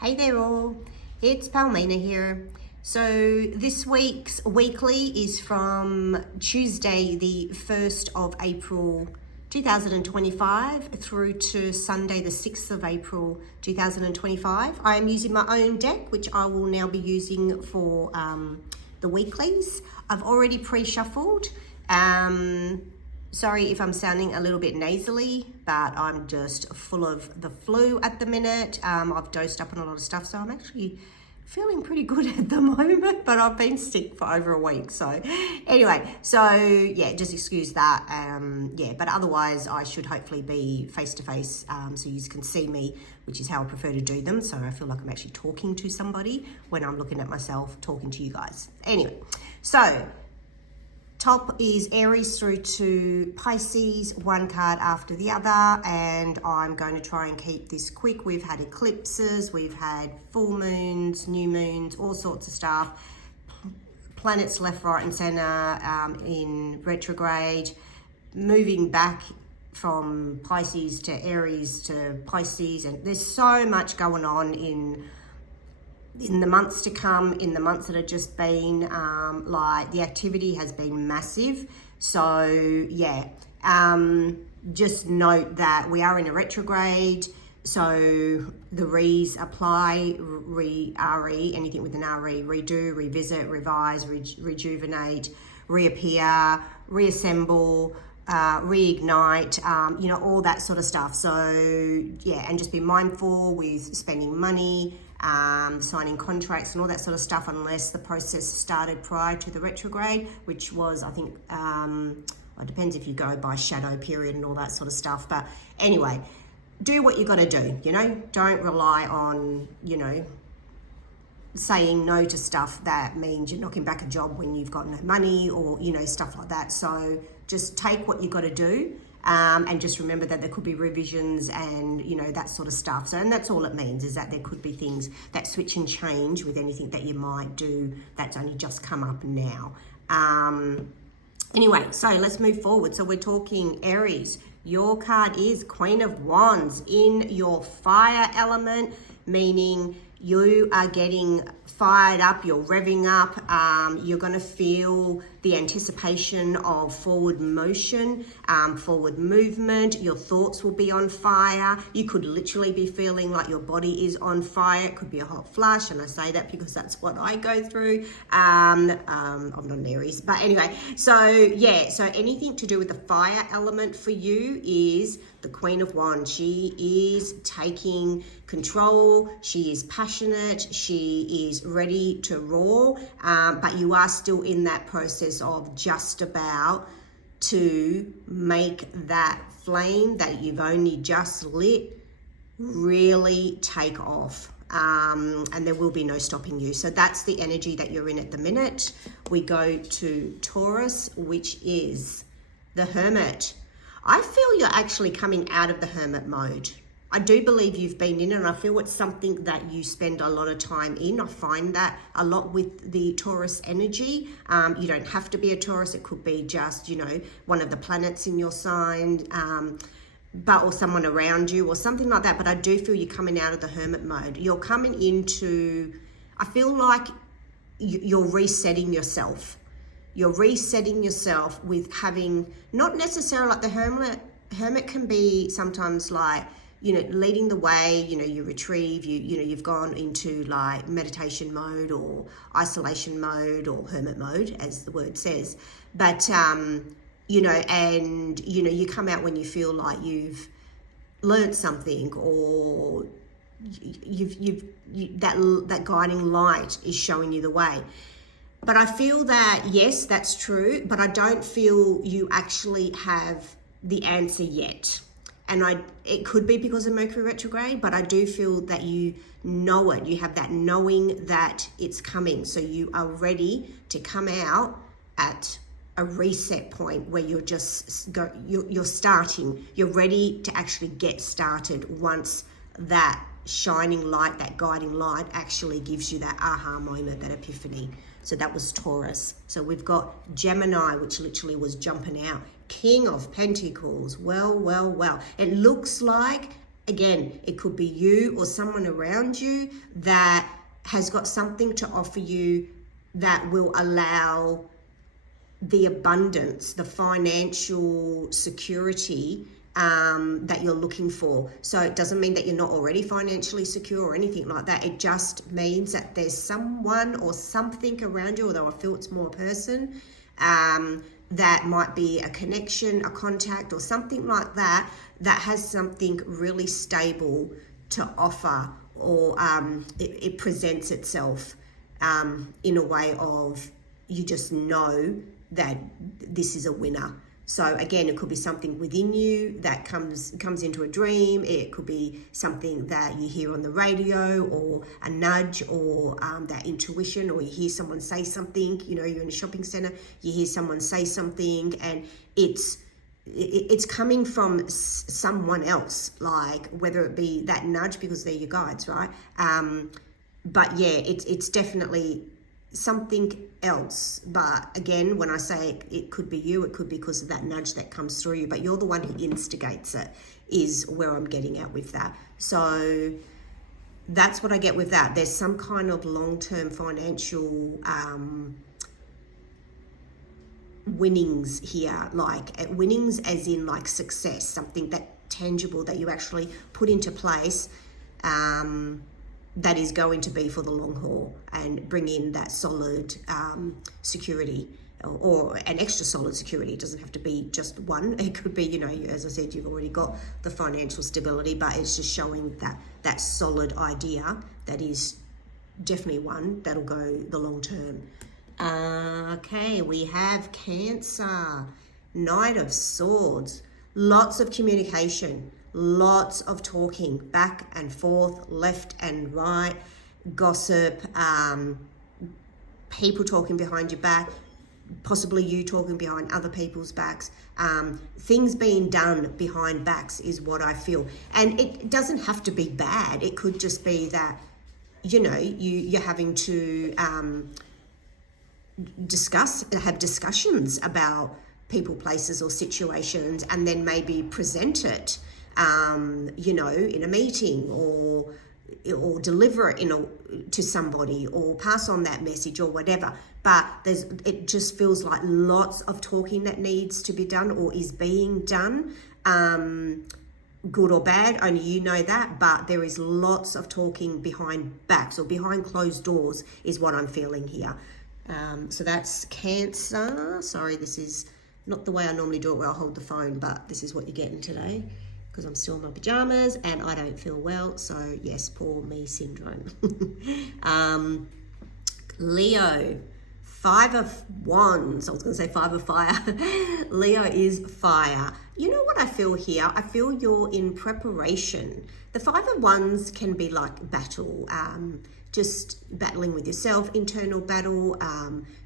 Hey there all, it's Palmina here. So this week's weekly is from Tuesday the 1st of April 2025 through to Sunday the 6th of April 2025. I am using my own deck, which I will now be using for the weeklies. I've already pre-shuffled. Sorry if I'm sounding a little bit nasally, but I'm just full of the flu at the minute. I've dosed up on a lot of stuff, so I'm actually feeling pretty good at the moment, but I've been sick for over a week. So anyway, so yeah, just excuse that. Yeah, but otherwise I should hopefully be face-to-face so you can see me, which is how I prefer to do them. So I feel like I'm actually talking to somebody when I'm looking at myself, talking to you guys. Anyway, so top is Aries through to Pisces, one card after the other, and I'm going to try and keep this quick. We've had eclipses, we've had full moons, new moons, all sorts of stuff. Planets left, right and center in retrograde, moving back from Pisces to Aries to Pisces, and there's so much going on in the months to come, in the months that have just been, like the activity has been massive. So yeah, just note that we are in a retrograde. So the re's apply, re, anything with an re, redo, revisit, revise, rejuvenate, reappear, reassemble, reignite, you know, all that sort of stuff. So yeah, and just be mindful with spending money, signing contracts and all that sort of stuff, unless the process started prior to the retrograde, which was, I think, it depends if you go by shadow period and all that sort of stuff. But anyway, do what you got to do, you know, don't rely on, you know, saying no to stuff that means you're knocking back a job when you've got no money, or, you know, stuff like that. So just take what you got to do. And just remember that there could be revisions and, you know, that sort of stuff. So, and that's all it means, is that there could be things that switch and change with anything that you might do that's only just come up now. Anyway, so let's move forward. So we're talking Aries. Your card is Queen of Wands in your fire element, meaning you are getting fired up, you're revving up, you're going to feel the anticipation of forward motion, forward movement. Your thoughts will be on fire. You could literally be feeling like your body is on fire. It could be a hot flush, and I say that because that's what I go through. I'm not an Aries, but anyway, so yeah, so anything to do with the fire element for you is the Queen of Wands. She is taking control, she is passionate, she is ready to roar, but you are still in that process of just about to make that flame that you've only just lit really take off. And there will be no stopping you. So that's the energy that you're in at the minute. We go to Taurus, which is the Hermit. I feel you're actually coming out of the hermit mode. I do believe you've been in it, and I feel it's something that you spend a lot of time in. I find that a lot with the Taurus energy. You don't have to be a Taurus. It could be just, you know, one of the planets in your sign, or someone around you or something like that. But I do feel you're coming out of the hermit mode. You're coming into, I feel like you're resetting yourself. You're resetting yourself with having, not necessarily like the hermit can be sometimes like, you know, leading the way, you know, you retrieve, you know, you've gone into like meditation mode or isolation mode or hermit mode, as the word says. But, you know, and, you know, you come out when you feel like you've learned something, or that guiding light is showing you the way. But I feel that, yes, that's true, but I don't feel you actually have the answer yet. And it could be because of Mercury retrograde, but I do feel that you know it. You have that knowing that it's coming. So you are ready to come out at a reset point where you're just you're starting. You're ready to actually get started once that shining light, that guiding light actually gives you that aha moment, that epiphany. So that was Taurus. So we've got Gemini, which literally was jumping out. King of Pentacles. Well. It looks like again, it could be you or someone around you that has got something to offer you that will allow the abundance, the financial security that you're looking for. So it doesn't mean that you're not already financially secure or anything like that. It just means that there's someone or something around you, although I feel it's more a person, that might be a connection, a contact, or something like that, that has something really stable to offer, or it presents itself in a way of, you just know that this is a winner. So again, it could be something within you that comes into a dream. It could be something that you hear on the radio, or a nudge, or that intuition, or you hear someone say something. You know, you're in a shopping center, you hear someone say something, and it's coming from someone else, like whether it be that nudge because they're your guides, right? But yeah, it's definitely something else. But again, when I say it could be you, it could be because of that nudge that comes through you, but you're the one who instigates it, is where I'm getting at with that. So that's what I get with that. There's some kind of long-term financial winnings here, like winnings as in like success, something that tangible that you actually put into place, that is going to be for the long haul and bring in that solid security, or an extra solid security. It doesn't have to be just one. It could be, you know, as I said, you've already got the financial stability, but it's just showing that solid idea that is definitely one that'll go the long term. Okay, we have Cancer, Knight of Swords, lots of communication, lots of talking back and forth, left and right, gossip, people talking behind your back, possibly you talking behind other people's backs, things being done behind backs is what I feel. And it doesn't have to be bad. It could just be that, you know, you're having to have discussions about people, places, or situations, and then maybe present it, you know, in a meeting, or deliver it to somebody, or pass on that message, or whatever. But it just feels like lots of talking that needs to be done, or is being done, good or bad, only you know that. But there is lots of talking behind backs, or behind closed doors, is what I'm feeling here. So that's Cancer. Sorry, this is not the way I normally do it, where I'll hold the phone, but this is what you're getting today, because I'm still in my pajamas and I don't feel well. So yes, poor me syndrome. Leo, Five of Wands. I was going to say Five of Fire. Leo is fire. You know what I feel here? I feel you're in preparation. The Five of Wands can be like battle, just battling with yourself, internal battle,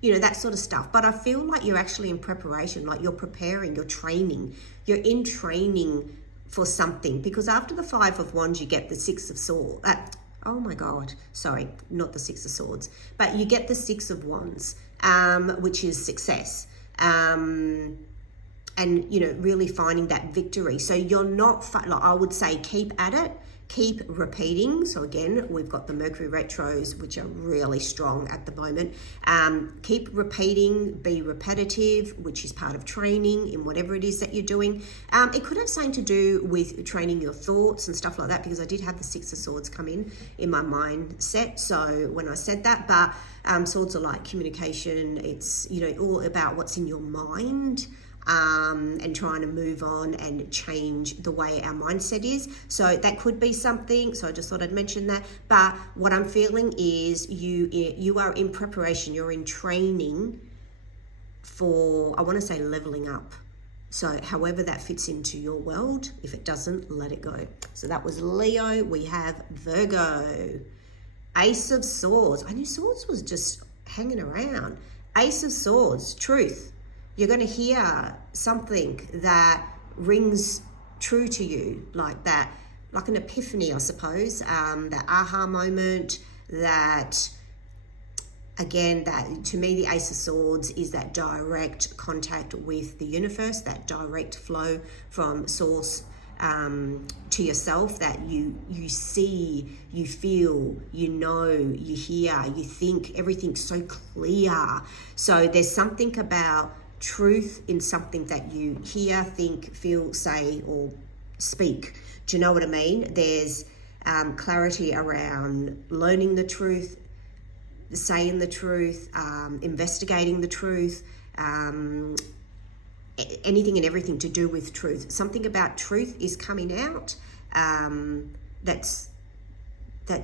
you know, that sort of stuff. But I feel like you're actually in preparation, like you're preparing, you're training, you're in training for something. Because after the Five of Wands, you get the Six of Swords. Oh my God, sorry, not the Six of Swords, but you get the Six of Wands, which is success. And, you know, really finding that victory. So you're not, like I would say, keep at it. Keep repeating. So again, we've got the Mercury retros, which are really strong at the moment. Keep repeating, be repetitive, which is part of training in whatever it is that you're doing. It could have something to do with training your thoughts and stuff like that, because I did have the Six of Swords come in my mindset. So when I said that, but swords are like communication. It's, you know, all about what's in your mind. And trying to move on and change the way our mindset is. So that could be something. So I just thought I'd mention that. But what I'm feeling is you are in preparation. You're in training for, I want to say, leveling up. So however that fits into your world. If it doesn't, let it go. So that was Leo. We have Virgo. Ace of Swords. I knew Swords was just hanging around. Ace of Swords. Truth. You're going to hear something that rings true to you, like that, like an epiphany, I suppose, that aha moment, that, again, that to me, the Ace of Swords is that direct contact with the universe, that direct flow from source, to yourself, that you see, you feel, you know, you hear, you think, everything's so clear. So there's something about truth in something that you hear, think, feel, say, or speak. Do you know what I mean? There's clarity around learning the truth, saying the truth, investigating the truth, anything and everything to do with truth. Something about truth is coming out. That's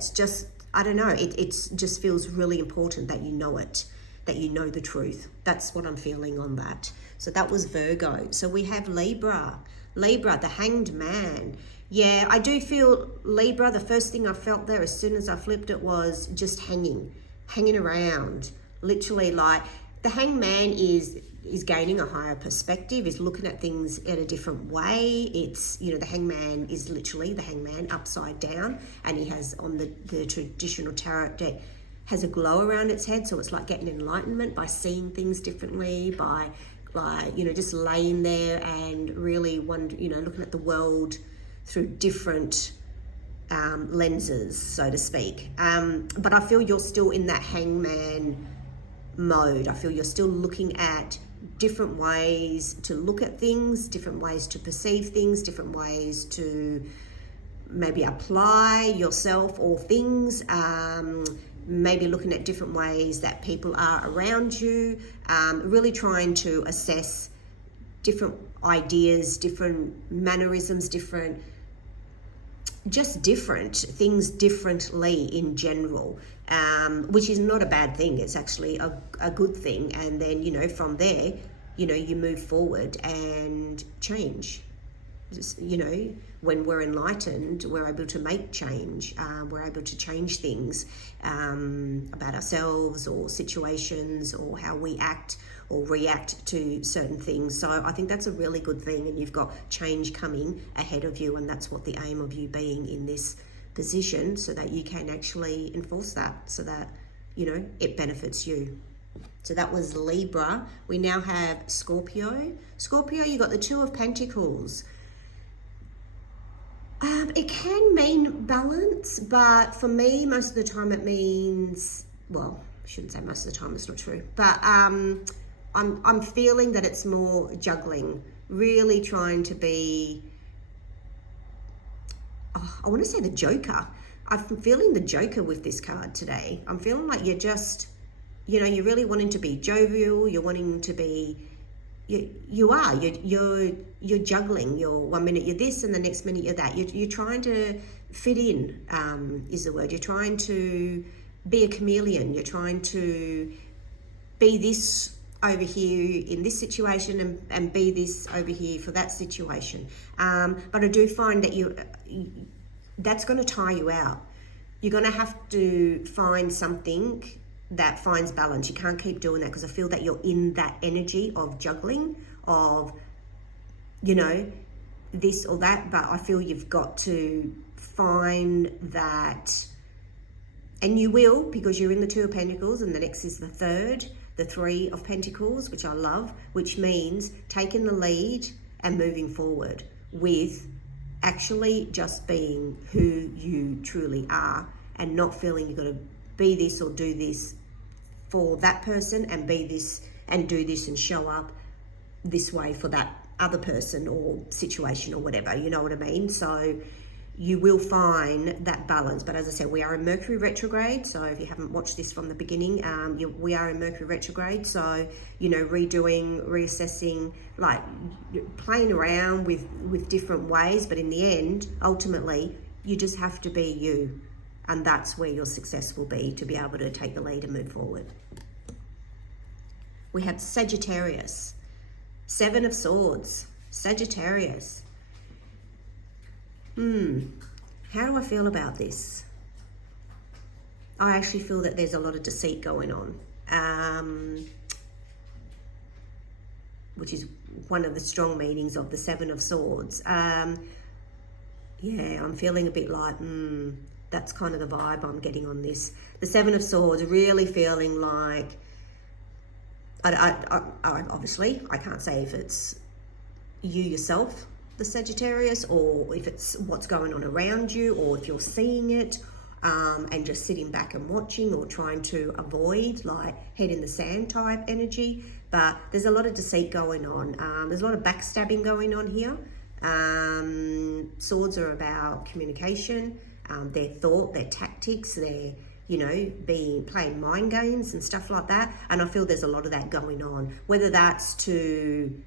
just, I don't know, it just feels really important that you know it, that you know the truth. That's what I'm feeling on that. So that was Virgo. So we have Libra, the Hanged Man. Yeah, I do feel Libra. The first thing I felt there as soon as I flipped it was just hanging around. Literally, like the Hanged Man is gaining a higher perspective, is looking at things in a different way. It's, you know, the Hangman is literally the Hangman upside down, and he has on the traditional tarot deck has a glow around its head. So it's like getting enlightenment by seeing things differently, by like, you know, just laying there and really looking at the world through different lenses, so to speak. But I feel you're still in that hangman mode. I feel you're still looking at different ways to look at things, different ways to perceive things, different ways to maybe apply yourself or things, maybe looking at different ways that people are around you, really trying to assess different ideas, different mannerisms, different things differently in general, which is not a bad thing. It's actually a good thing. And then, you know, from there, you know, you move forward and change. Just, you know, when we're enlightened, we're able to make change. We're able to change things about ourselves or situations or how we act or react to certain things. So I think that's a really good thing, and you've got change coming ahead of you, and that's what the aim of you being in this position, so that you can actually enforce that, so that, you know, it benefits you. So that was Libra. We now have Scorpio. Scorpio, you got the Two of Pentacles. It can mean balance, but for me, most of the time it means, well, I shouldn't say most of the time, it's not true, but I'm feeling that it's more juggling, really trying to be, I want to say the Joker. I'm feeling the Joker with this card today. I'm feeling like you're just, you know, you're really wanting to be jovial, you're wanting to be, you're juggling. You're 1 minute you're this and the next minute you're that. You're trying to fit in, is the word. You're trying to be a chameleon. You're trying to be this over here in this situation and be this over here for that situation. But I do find that that's going to tire you out. You're going to have to find something that finds balance. You can't keep doing that, because I feel that you're in that energy of juggling, of, you know, this or that, but I feel you've got to find that, and you will, because you're in the Two of Pentacles, and the next is the third, the Three of Pentacles, which I love, which means taking the lead and moving forward with actually just being who you truly are, and not feeling you've got to be this or do this for that person, and be this and do this and show up this way for that other person or situation or whatever, you know what I mean? So you will find that balance. But as I said, we are in Mercury retrograde. So if you haven't watched this from the beginning, we are in Mercury retrograde. So, you know, redoing, reassessing, like playing around with different ways. But in the end, ultimately, you just have to be you. And that's where your success will be, to be able to take the lead and move forward. We have Sagittarius, Seven of Swords, Sagittarius. How do I feel about this? I actually feel that there's a lot of deceit going on, which is one of the strong meanings of the Seven of Swords. Yeah, I'm feeling a bit like, that's kind of the vibe I'm getting on this. The Seven of Swords, really feeling like, I obviously, I can't say if it's you yourself the Sagittarius, or if it's what's going on around you, or if you're seeing it and just sitting back and watching, or trying to avoid, like head in the sand type energy. But there's a lot of deceit going on. There's a lot of backstabbing going on here. Swords are about communication, their thought, their tactics, their, you know, playing mind games and stuff like that. And I feel there's a lot of that going on, whether that's to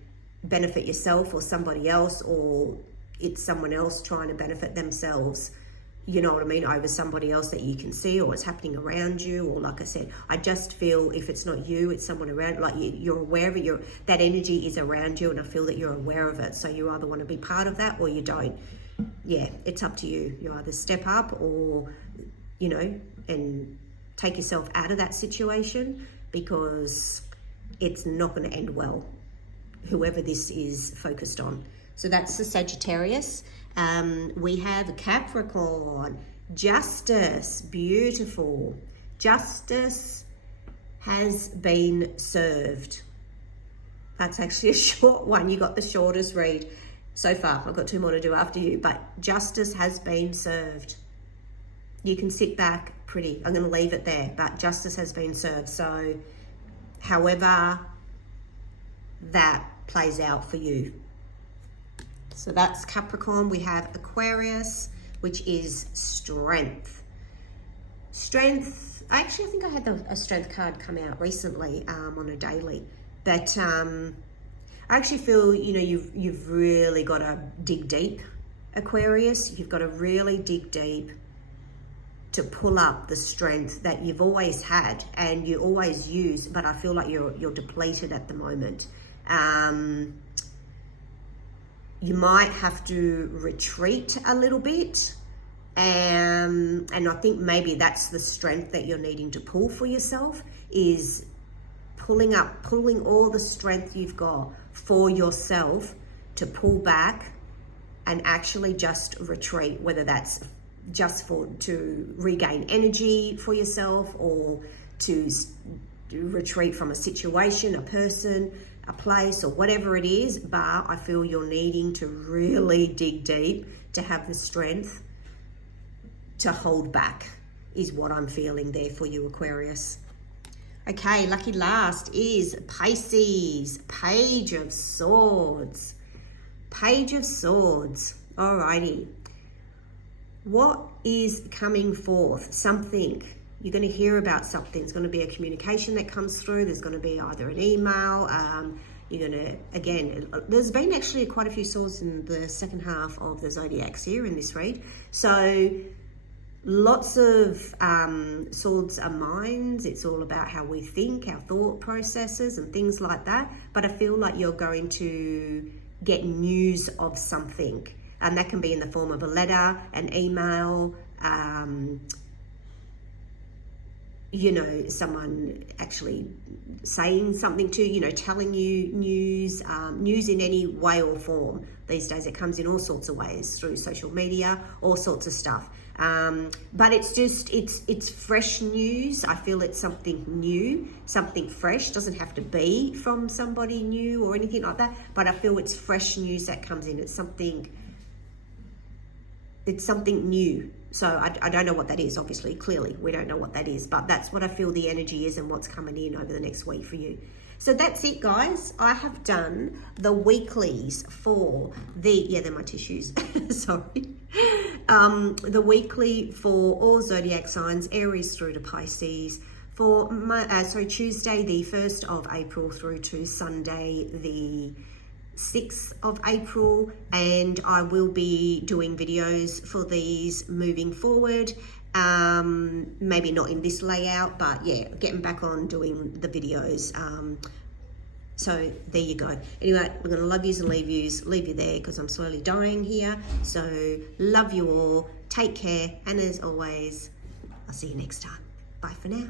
benefit yourself or somebody else, or it's someone else trying to benefit themselves, you know what I mean, over somebody else that you can see, or it's happening around you. Or like I said, I just feel if it's not you, it's someone around, like you're aware of it, that energy is around you, and I feel that you're aware of it. So you either want to be part of that or you don't. Yeah, it's up to you. You either step up or, you know, and take yourself out of that situation, because it's not going to end well, whoever this is focused on. So that's the Sagittarius. We have Capricorn. Justice, beautiful. Justice has been served. That's actually a short one. You got the shortest read so far. I've got 2 more to do after you, but justice has been served. You can sit back pretty. I'm going to leave it there, but justice has been served. So however that plays out for you. So that's Capricorn. We have Aquarius, which is strength. Strength, actually I think I had a strength card come out recently on a daily. But I actually feel, you know, you've really got to dig deep, Aquarius. You've got to really dig deep to pull up the strength that you've always had and you always use, but I feel like you're depleted at the moment. You might have to retreat a little bit, and I think maybe that's the strength that you're needing to pull for yourself, is pulling all the strength you've got for yourself to pull back and actually just retreat, whether that's just to regain energy for yourself, or to retreat from a situation, a person, a place, or whatever it is. But I feel you're needing to really dig deep to have the strength to hold back, is what I'm feeling there for you, Aquarius. Okay, lucky last is Pisces. Page of Swords. Page of Swords. Alrighty. What is coming forth? Something. You're going to hear about something. There's going to be a communication that comes through. There's going to be either an email. You're going to, again, there's been actually quite a few swords in the second half of the zodiacs here in this read. So lots of swords are minds. It's all about how we think, our thought processes and things like that. But I feel like you're going to get news of something. And that can be in the form of a letter, an email, you know, someone actually saying something to you, know, telling you news, news in any way or form. These days it comes in all sorts of ways, through social media, all sorts of stuff. But it's just, it's fresh news. I feel it's something new, something fresh. Doesn't have to be from somebody new or anything like that, but I feel it's fresh news that comes in. It's something new. So I don't know what that is, obviously. Clearly, we don't know what that is, but that's what I feel the energy is and what's coming in over the next week for you. So that's it, guys. I have done the weeklies for they're my tissues. Sorry. The weekly for all zodiac signs, Aries through to Pisces, for Tuesday, the 1st of April through to Sunday, the 6th of April, and I will be doing videos for these moving forward. Maybe not in this layout, but yeah, getting back on doing the videos. So there you go. Anyway, I'm going to love yous and leave you there, because I'm slowly dying here. So love you all. Take care. And as always, I'll see you next time. Bye for now.